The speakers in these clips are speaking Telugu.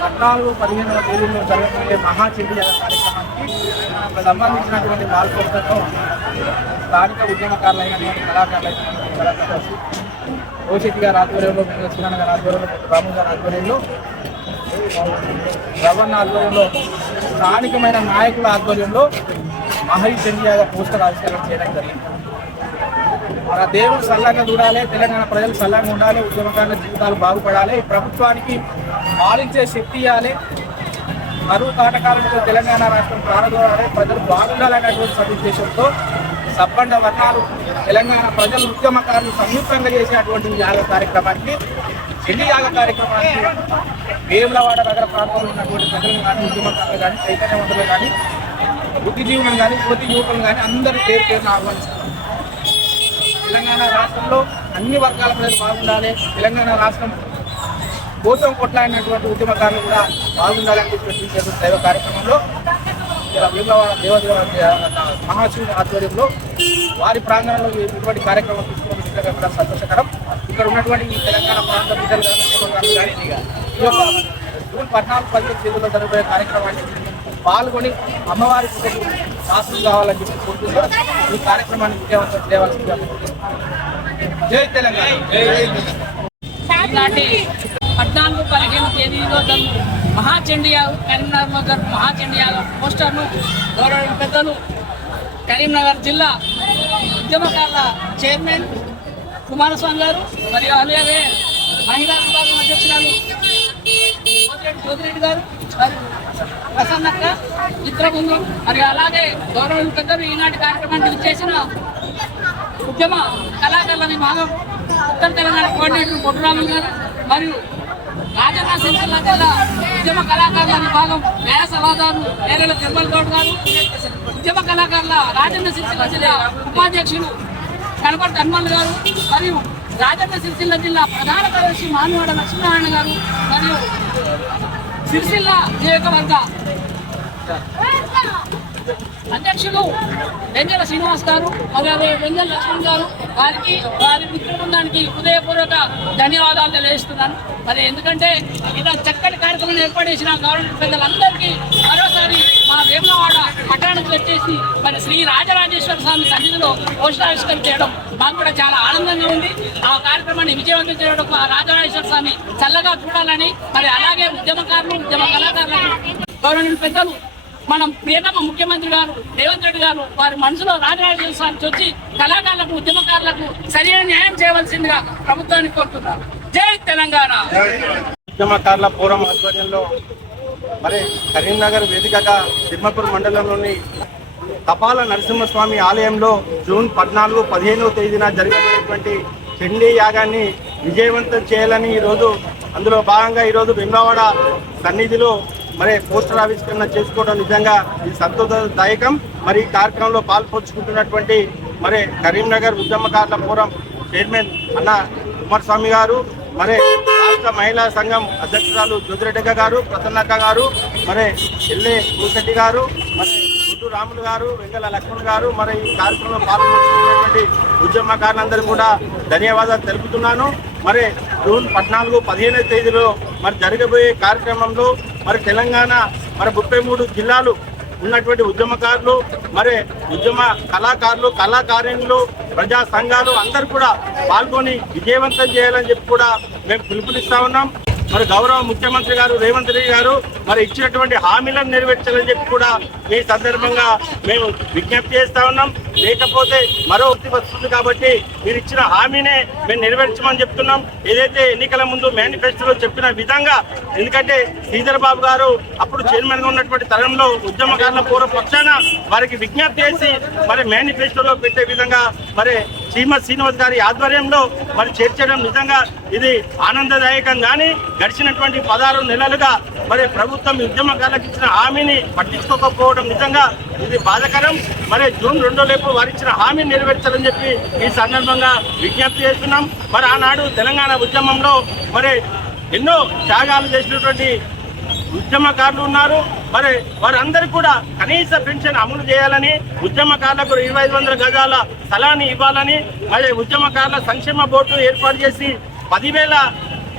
పద్నాలుగు పదిహేను తేదీలో జరగబోయే మహాచండీ కార్యక్రమానికి సంబంధించినటువంటి పాల్పొందతో స్థానిక ఉద్యమకారులైనటువంటి కళాకారులైనటువంటి కళాకారులు రోషిత్ గారి ఆధ్వర్యంలో చిన్న గారి ఆధ్వర్యంలో రాము గారి ఆధ్వర్యంలో రవణ ఆధ్వర్యంలో స్థానికమైన నాయకుల ఆధ్వర్యంలో మహాచండీయాగా పోస్టర్ ఆవిష్కరణ చేయడం జరిగింది. మన దేవుడు సల్లంగా చూడాలి తెలంగాణ ప్రజలు సల్లంగా ఉండాలి ఉద్యమకారుల జీవితాలు బాగుపడాలి ప్రభుత్వానికి పాలించే శక్తి ఇవ్వాలి. కరువు కాటకాలతో తెలంగాణ రాష్ట్రం ప్రారంభాలి ప్రజలు బాగుండాలనేటువంటి సదుద్దేశంతో సబ్బండ వర్ణాలు తెలంగాణ ప్రజలు ఉద్యమకారులు సంయుక్తంగా చేసినటువంటి యాగ కార్యక్రమానికి చెల్లి యాగ కార్యక్రమానికి వేములవాడ నగర ప్రాంతంలో ఉన్నటువంటి ప్రజలు కానీ ఉద్యమకారులు కానీ చైతన్యవంతులు కానీ బుద్ధిజీవులను కానీ యువతి యువకులను కానీ అందరూ పేరు పేరును ఆహ్వానిస్తున్నారు తెలంగాణ రాష్ట్రంలో అన్ని వర్గాల ప్రజలు బాగుండాలి. తెలంగాణ రాష్ట్రం కోసం కొట్లాడినటువంటి ఉద్యమకారులు కూడా బాగుండాలని చెప్పి దైవ కార్యక్రమంలో. ఇలా దేవదేవ మహాశివుని ఆధ్వర్యంలో వారి ప్రాంగణంలో ఇటువంటి కార్యక్రమం తీసుకోవడం కూడా సంతోషకరం. ఇక్కడ ఉన్నటువంటి ఈ తెలంగాణ ప్రాంత బిడ్డలు కానీ కానీ ఈ యొక్క జూన్ పద్నాలుగు పదిహేను తేదీలో జరగబోయే కార్యక్రమాన్ని పాల్గొని అమ్మవారి శాస్త్రం కావాలని చెప్పి కోరుకుంటూ ఈ కార్యక్రమాన్ని విజయవంతం చేయవలసిందిగా జై తెలంగాణ. పద్నాలుగు పదిహేను తేదీలో జరుగు మహాచండియా కరీంనగర్లో జరుగు మహాచండీ పోస్టర్ను గౌరవ పెద్దలు కరీంనగర్ జిల్లా ఉద్యమకారుల చైర్మన్ కుమారస్వామి గారు మరియు అలాగే మహిళా విభాగం అధ్యక్షురాలు కోతిరెడ్డి జ్యోతిరెడ్డి గారు మరియు ప్రసన్నక్క ఇతర బృందం మరియు అలాగే గౌరవ పెద్దలు ఈనాటి కార్యక్రమాన్ని విచ్చేసిన ఉద్యమ కళాకారుల విభాగం ఉత్తర తెలంగాణ కోఆర్డినేటర్ పొట్టురాములు గారు మరియు రాజన్న సిరిసిల్ల జిల్లా ఉద్యమ కళాకారుల విభాగం న్యాయ సలహాదారులు నేరల తిరుమల గౌడ్ గారు ఉద్యమ కళాకారుల రాజన్న సిరిసిల్ల జిల్లా ఉపాధ్యక్షులు కనపర్తి హనుమల్ గారు మరియు రాజన్న సిరిసిల్ల జిల్లా ప్రధాన కార్యదర్శి మానవాడ లక్ష్మీనారాయణ గారు మరియు సిరిసిల్ల నియోజకవర్గ అధ్యక్షులు వెంజల శ్రీనివాస్ గారు అలాగే వెంజల లక్ష్మణ్ గారు వారికి వారి మిత్రబృందానికి హృదయపూర్వక ధన్యవాదాలు తెలియజేస్తున్నాను. మరి ఎందుకంటే ఇలా చక్కటి కార్యక్రమం ఏర్పాటు చేసిన గవర్నమెంట్ పెద్దలందరికీ మరోసారి మా వేములవాడ పట్టణానికి వచ్చేసి మరి శ్రీ రాజరాజేశ్వర స్వామి సన్నిధిలో పోషణావిష్కరణ చేయడం మాకు కూడా చాలా ఆనందంగా ఉంది. ఆ కార్యక్రమాన్ని విజయవంతం చేయడం రాజరాజేశ్వర స్వామి చల్లగా చూడాలని మరి అలాగే ఉద్యమకారులు ఉద్యమ కళాకారులు గౌరవనీయులు పెద్దలు మనం ప్రియతమ ముఖ్యమంత్రి గారు రేవంత్ రెడ్డి గారు వారి మనసులో రాజరాజేశ్వర స్వామి వచ్చి కళాకారులకు ఉద్యమకారులకు సరైన న్యాయం చేయవలసిందిగా ప్రభుత్వాన్ని కోరుతున్నారు జై తెలంగాణ! ఉద్యమకారుల పూర్వం ఆధ్వర్యంలో మరి కరీంనగర్ వేదికగా తిమ్మపూర్ మండలంలోని తపాల నరసింహస్వామి ఆలయంలో జూన్ పద్నాలుగు పదిహేనవ తేదీన జరగబోయేటువంటి చండీ యాగాన్ని విజయవంతం చేయాలని ఈరోజు అందులో భాగంగా ఈరోజు భీమవాడ సన్నిధిలో మరి పోస్టర్ ఆవిష్కరణ చేసుకోవడం నిజంగా ఇది సంతోషదాయకం. మరి ఈ కార్యక్రమంలో పాల్పంచుకుంటున్నటువంటి మరి కరీంనగర్ ఉద్యమకారుల ఫోరం చైర్మన్ అన్న కుమారస్వామి గారు మరి రాష్ట్ర మహిళా సంఘం అధ్యక్షురాలు జ్యోతిరెడ్డి గారు ప్రసన్నక్క గారు మరి ఎల్ఏ భూశెట్టి గారు మరి గుడ్డు రాములు గారు వెంగళ లక్ష్మణ్ గారు మరి ఈ కార్యక్రమంలో పాల్గొంటున్నటువంటి ఉద్యమకారులందరూ కూడా ధన్యవాదాలు తెలుపుతున్నాను. మరి జూన్ పద్నాలుగు పదిహేనవ తేదీలో మరి జరగబోయే కార్యక్రమంలో మరి తెలంగాణ మరి ముప్పై మూడు జిల్లాలు ఉన్నటువంటి ఉద్యమకారులు మరి ఉద్యమ కళాకారులు కళాకారులు ప్రజా సంఘాలు అందరు కూడా పాల్గొని విజయవంతం చేయాలని చెప్పి కూడా మేము పిలుపునిస్తా ఉన్నాం. మరి గౌరవ ముఖ్యమంత్రి గారు రేవంత్ రెడ్డి గారు మరి ఇచ్చినటువంటి హామీలను నెరవేర్చాలని చెప్పి కూడా ఈ సందర్భంగా మేము విజ్ఞప్తి చేస్తా ఉన్నాం. లేకపోతే మరో వృత్తి వస్తుంది కాబట్టి మీరు ఇచ్చిన హామీనే మేము నెరవేర్చమని చెప్తున్నాం. ఏదైతే ఎన్నికల ముందు మేనిఫెస్టోలో చెప్పిన విధంగా ఎందుకంటే శ్రీధర్ బాబు గారు అప్పుడు చైర్మన్గా ఉన్నటువంటి తరంలో ఉద్యమకారుల పూర్వ పక్షాన వారికి విజ్ఞప్తి చేసి మరి మేనిఫెస్టోలో పెట్టే విధంగా మరి శ్రీమతి శ్రీనివాస్ గారి ఆధ్వర్యంలో మరి చేర్చడం నిజంగా ఇది ఆనందదాయకం. కానీ గడిచినటువంటి పదహారు నెలలుగా మరి ప్రభుత్వం ఉద్యమకాలకు ఇచ్చిన హామీని పట్టించుకోకపోవడం నిజంగా ఇది బాధకరం. మరి జూన్ రెండో లేపు వారు ఇచ్చిన హామీని నెరవేర్చాలని చెప్పి ఈ సందర్భంగా విజ్ఞప్తి చేస్తున్నాం. మరి ఆనాడు తెలంగాణ ఉద్యమంలో మరి ఎన్నో త్యాగాలు చేసినటువంటి ఉద్యమకారులు ఉన్నారు. మరి వారందరికీ కూడా కనీస పెన్షన్ అమలు చేయాలని ఉద్యమకారులకు ఇరవై ఐదు వందల గజాల స్థలాన్ని ఇవ్వాలని మరి ఉద్యమకారుల సంక్షేమ బోర్డు ఏర్పాటు చేసి పదివేల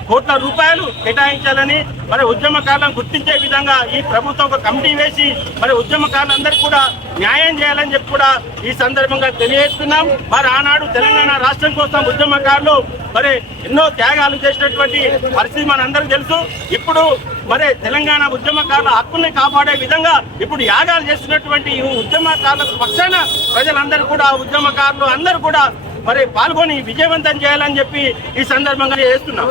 కోట్ల రూపాయలు కేటాయించాలని మరి ఉద్యమకారులను గుర్తించే విధంగా ఈ ప్రభుత్వం ఒక కమిటీ వేసి మరి ఉద్యమకారులందరికీ కూడా న్యాయం చేయాలని చెప్పి కూడా ఈ సందర్భంగా తెలియజేస్తున్నాం. మరి ఆనాడు తెలంగాణ రాష్ట్రం కోసం ఉద్యమకారులు మరి ఎన్నో త్యాగాలు చేసినటువంటి పరిస్థితి మనందరికీ తెలుసు. ఇప్పుడు మరి తెలంగాణ ఉద్యమకారుల హక్కుల్ని కాపాడే విధంగా ఇప్పుడు యాగాలు చేస్తున్నటువంటి ఈ ఉద్యమకారుల పక్షాన ప్రజలందరూ కూడా ఉద్యమకారులు అందరూ కూడా మరి పాల్గొని విజయవంతం చేయాలని చెప్పి ఈ సందర్భంగా చేస్తున్నాం.